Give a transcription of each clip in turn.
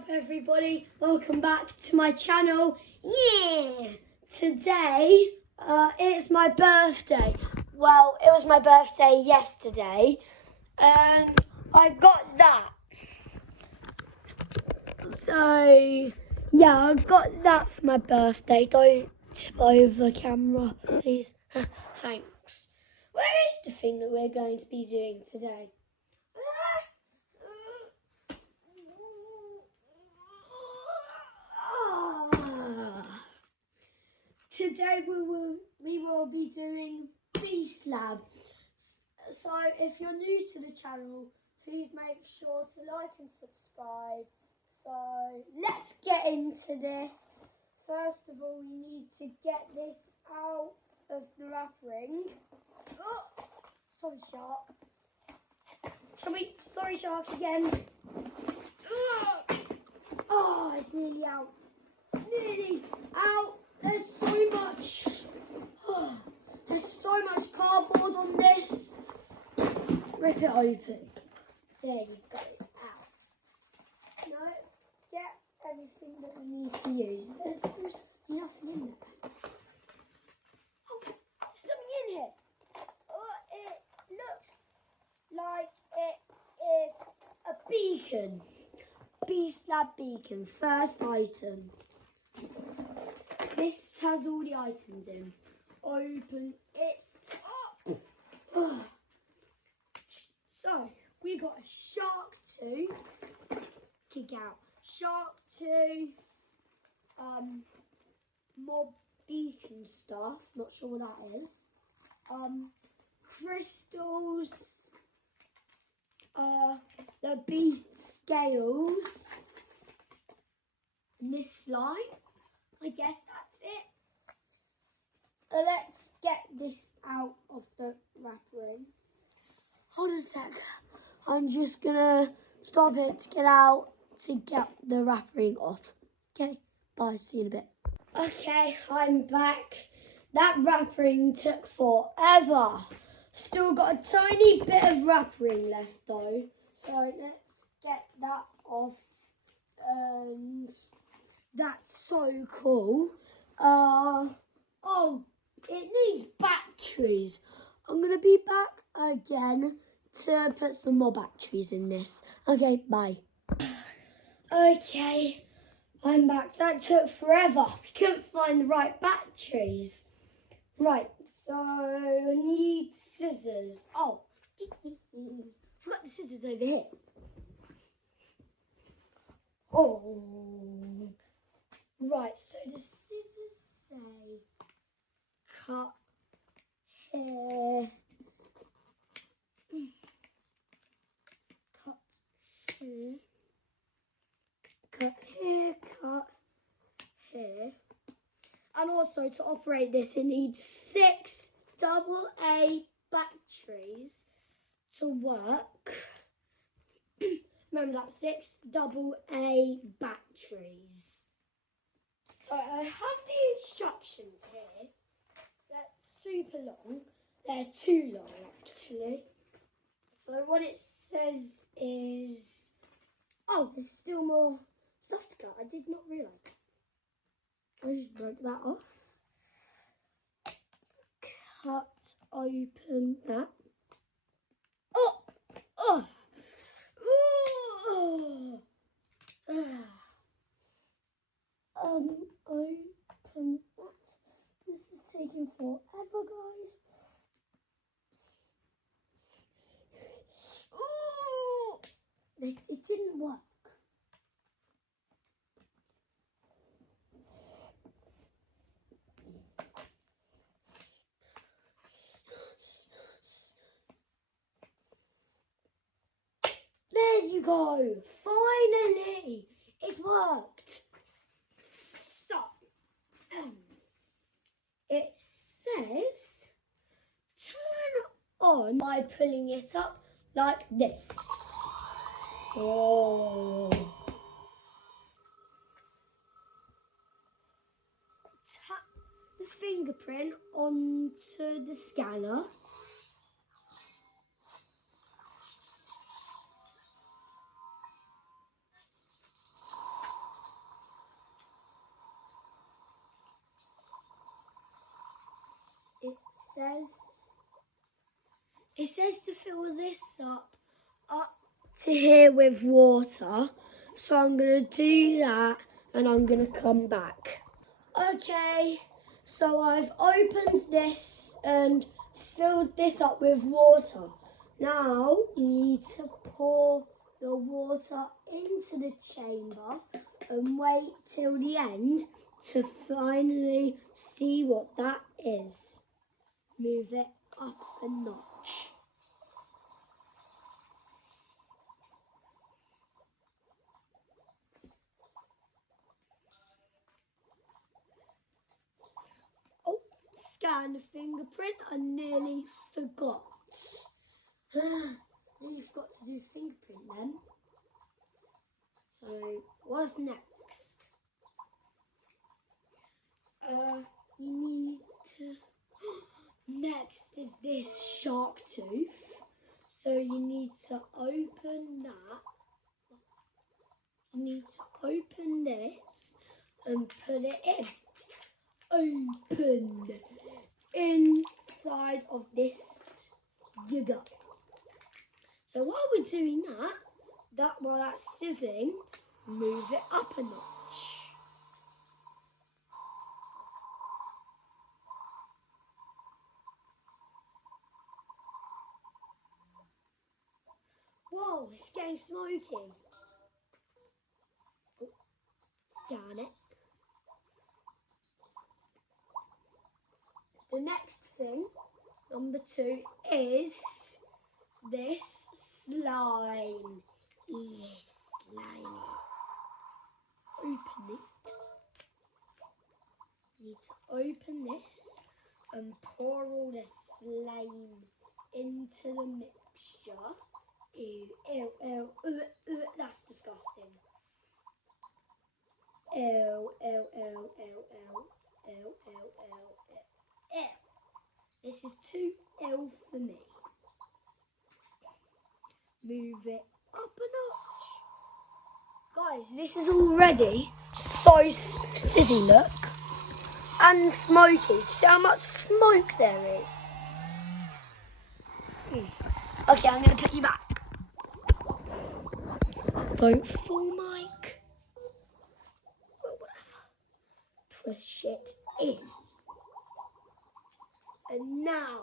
up everybody, welcome back to my channel. Today it's my birthday. Well, it was my birthday yesterday and I got that. So yeah, I got that for my birthday. Don't tip over the camera, please. Thanks. Where is the thing that we're going to be doing today? Today we will be doing Beast Lab. So if you're new to the channel, please make sure to like and subscribe. So let's get into this. First of all, we need to get this out of the wrap ring. Oh, sorry, Shark. Sorry, Shark, again. Oh, it's nearly out. It's nearly out. There's so much cardboard on this. Rip it open. There we go, it's out. Now let's get everything that we need to use. There's nothing in there. Oh, there's something in here. Oh, it looks like it is a beacon. Beast Lab beacon, first item. This has all the items in. Open it up. Oh. So, we got a Shark 2. Kick out. Shark 2. More beacon stuff. Not sure what that is. Crystals. The beast scales. And this slime. I guess that's it. Let's get this out of the wrap ring. Hold on a sec. I'm just gonna stop it to get out to get the wrap ring off. Okay, bye, see you in a bit. Okay, I'm back. That wrap ring took forever. Still got a tiny bit of wrap ring left though. So let's get that off. And that's so cool. Oh, it needs batteries. I'm gonna be back again to put some more batteries in this. Okay, bye. Okay, I'm back. That took forever. We couldn't find the right batteries. Right, so I need scissors. Oh, forgot the scissors over here. Oh, right, so the scissors say cut here, cut here, cut here, cut here. And also to operate this, it needs 6 AA batteries to work. Remember that, 6 AA batteries. So I have the instructions here. They're super long. They're too long actually. So what it says is, oh, there's still more stuff to cut. I did not realise. I just broke that off. Cut open that. Oh, oh. Open that. This is taking forever, guys. Ooh! It didn't work. There you go. Finally, it worked. So, it says turn on by pulling it up like this. Oh. Tap the fingerprint onto the scanner. It says to fill this up to here with water. So I'm going to do that and I'm going to come back. Okay, so I've opened this and filled this up with water. Now you need to pour the water into the chamber and wait till the end to finally see what that is. Move it up a notch. Oh, scan the fingerprint. I nearly forgot. Nearly forgot to do fingerprint then. So, what's next? You need to... Next is this shark tooth. So you need to open that. You need to open this and put it in. Open. Inside of this you go. So while we're doing that, while that's sizzling, move it up a notch. Whoa, it's getting smoky. Oh, scan it. The next thing, number 2, is this slime. Yes, slimy. Open it. You need to open this and pour all the slime into the mixture. Ew, ew, ew, that's disgusting. Ew, ew, ew, ew, ew, ew, ew, ew, ew. This is too ill for me. Move it up a notch. Guys, this is already so sizzy, look. And smoky. See how much smoke there is? Okay, I'm going to put you back. Don't fall, Mike. Or whatever. Push it in. And now,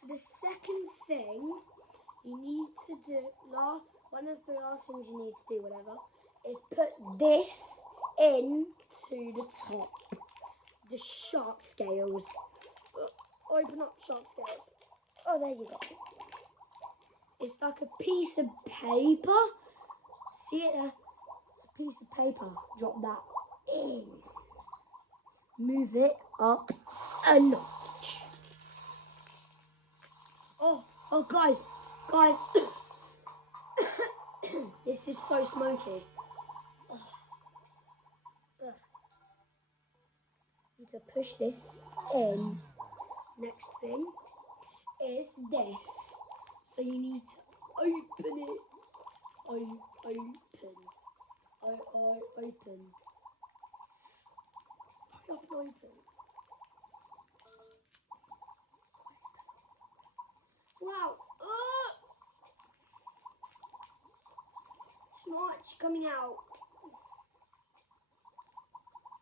for the second thing, you need to do, one of the last things you need to do, whatever, is put this into the top. The shark scales. Open up shark scales. Oh, there you go. It's like a piece of paper. See it there? It's a piece of paper. Drop that in. Move it up a notch. Oh, guys. This is so smoky. Need to push this in. Next thing is this. So you need to open it. Open. Open. Wow. It's not actually coming out.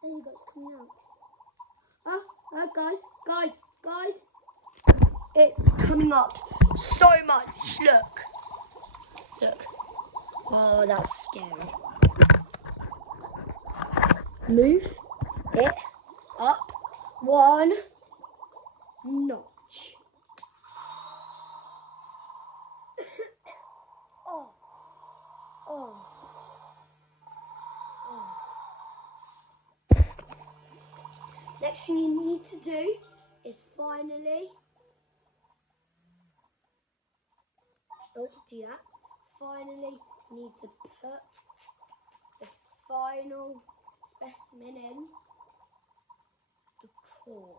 There you go, it's coming out. Guys. It's coming up so much. Look. Oh, that's scary. Move it up one notch. Next thing you need to do is finally, do that. Finally, you need to put the final specimen in the core.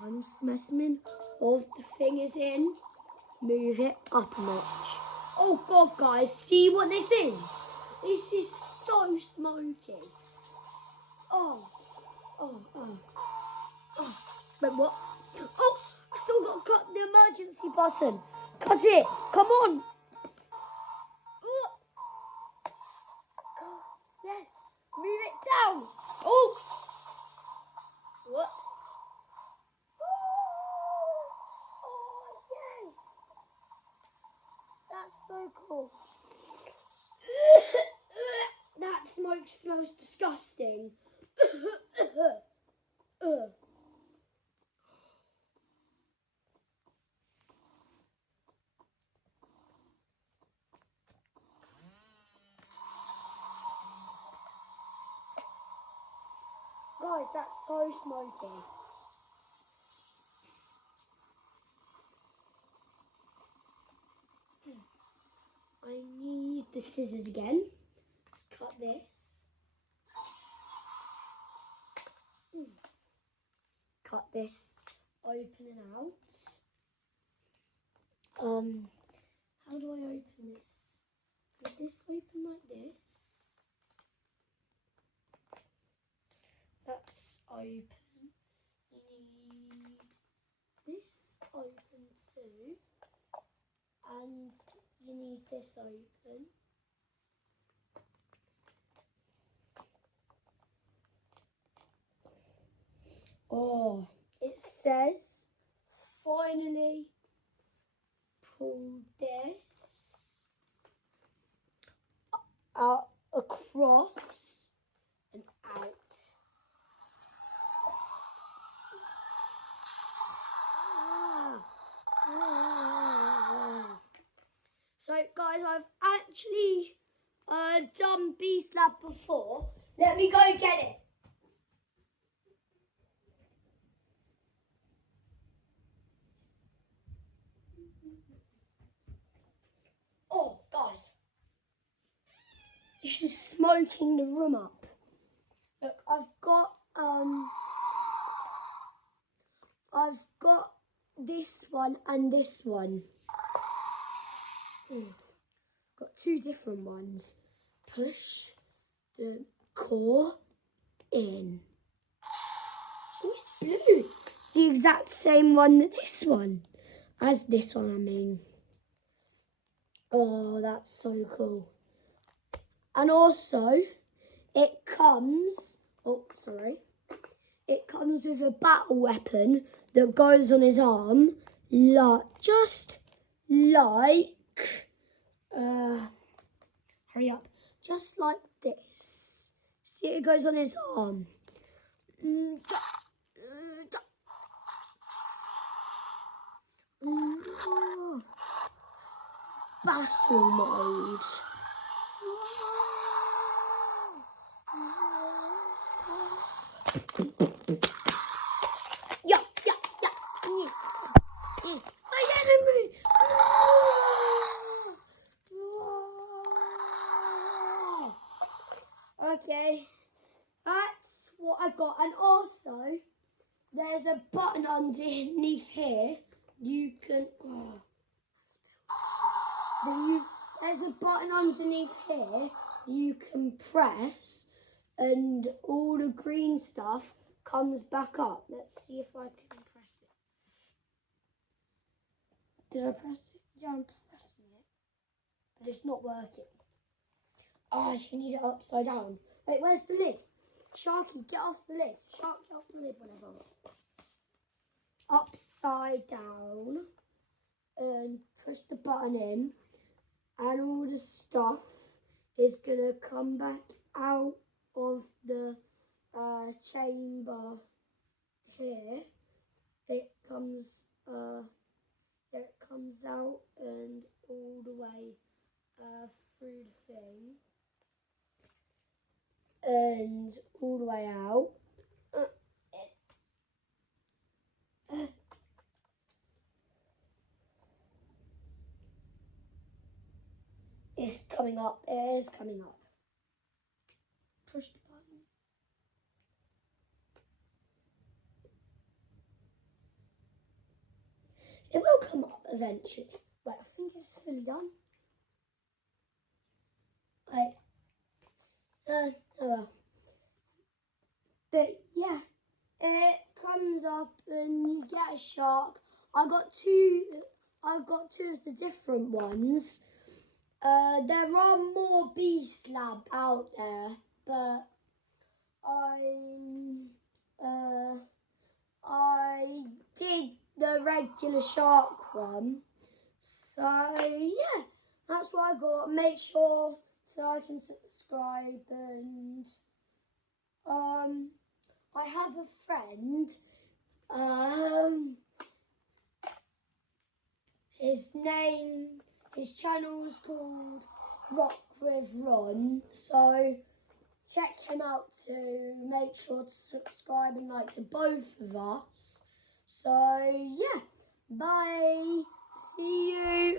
Final specimen of the thing is in. Move it up a notch. Oh God, guys, see what this is? This is so smoky. Oh, oh, oh, oh. Wait, what? Oh, I still got to cut the emergency button. Cut it. Come on. Oh, yes. Move it down. Oh. Whoops. Oh, yes. That's so cool. That smoke smells disgusting. Guys, that's so smoky. I need the scissors again. Let's cut this. Cut this open and out. How do I open this? Would this open like this? That's open. You need this open too. And you need this open. Oh, it says, finally pull this out across and out. So guys, I've actually done Beast Lab before. Let me go get it. Oh, guys, this is smoking the room up. Look, I've got this one and this one. Got two different ones. Push the core in. Oh, it's blue. The exact same one that this one. As this one, I mean. Oh, that's so cool. And also, it comes, it comes with a battle weapon that goes on his arm, just like, hurry up, just like this. See, it goes on his arm. Battle mode. Yeah. My enemy. Okay, that's what I got. And also, there's a button underneath here. You can. There's a button underneath here you can press, and all the green stuff comes back up. Let's see if I can press it. Did I press it? Yeah, I'm pressing it, but it's not working. Oh, you need it upside down. Wait, where's the lid? Sharky, get off the lid. Shark, get off the lid whenever. Upside down, and push the button in. And all the stuff is going to come back out of the chamber here. It comes out and all the way through the thing. And all the way out. It's coming up. It is coming up. Push the button. It will come up eventually. Wait, I think it's fully done. Wait. Oh well. But yeah, it comes up and you get a shark. I got two of the different ones. There are more Beast Lab out there, but I did the regular shark one. So yeah, that's what I got. Make sure so I can subscribe, and I have a friend. His channel's called Rock with Ron. So check him out too. Make sure to subscribe and like to both of us. So yeah, bye. See you.